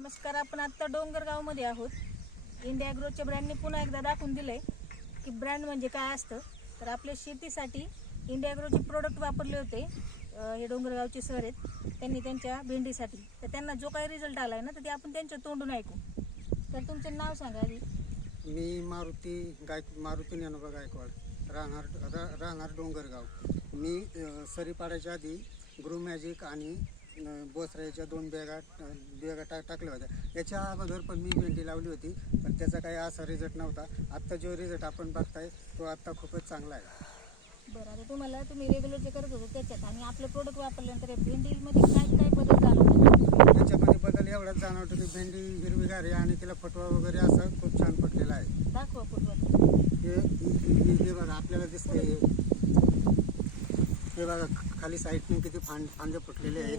नमस्कार. आपण आत्ता डोंगरगावमध्ये आहोत. इंडिया ॲग्रोच्या ब्रँडने पुन्हा एकदा दाखवून दिलं आहे की ब्रँड म्हणजे काय असतं. तर आपल्या शेतीसाठी इंडिया ॲग्रोचे प्रोडक्ट वापरले होते. हे डोंगरगावचे सर आहेत, त्यांनी त्यांच्या भेंडीसाठी. तर त्यांना जो काही रिझल्ट आला आहे ना, तर ते आपण त्यांच्या तोंडून ऐकू. तर तुमचं नाव सांगा आधी. मी मारुती ज्ञानोबा गायकवाड, राहणार डोंगरगाव. मी सरी पाडायच्या आधी ग्रो मॅजिक आणि बोसराच्या 2 बॅगा टाकल्या होत्या. याच्या अगोदर पण मी भेंडी लावली होती, पण त्याचा काही असा रिझल्ट नव्हता. आत्ता जो रिझल्ट आपण बघताय तो आत्ता खूपच चांगला आहे. बरं, आता तुम्ही रेग्युलर जे करत होते त्याच्यात आणि आपलं प्रोडक्ट वापरल्यानंतर भेंडीमध्ये काय काय बदल जाणवतो? त्याच्यामध्ये बदल एवढाच जाणवतो की भेंडी हिरवीगार आहे आणि तिला फटवा वगैरे असं खूप छान फुटलेला आहे. दाखवा फुटवा. हे बघा, आपल्याला दिसतंय हे बघा, खाली साईडने किती फांदे फुटलेले आहेत.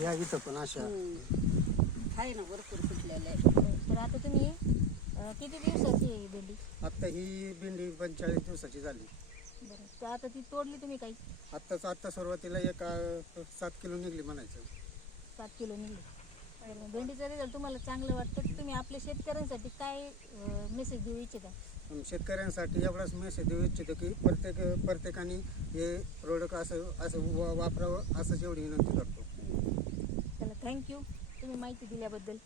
ह्या इथं पण अशा आहे ना, भरपूर फुटलेलं आहे. तर आता तुम्ही किती दिवसाची आहे ही भेंडी? आत्ता ही भेंडी 45 दिवसाची झाली. बरं, तर आता ती तोडली तुम्ही काही? आत्ता सुरुवातीला 7 किलो निघली म्हणायचं. 7 किलो निघली. बरं, भेंडीचा रिझल्ट तुम्हाला चांगलं वाटतं. तर तुम्ही आपल्या शेतकऱ्यांसाठी काय मेसेज देऊ इच्छिता? शेतकऱ्यांसाठी एवढाच मेसेज देऊ इच्छितो की प्रत्येकाने हे प्रोडक्ट असं वापरावं, असंच एवढी विनंती करतो. चला, थँक्यू तुम्ही माहिती दिल्याबद्दल.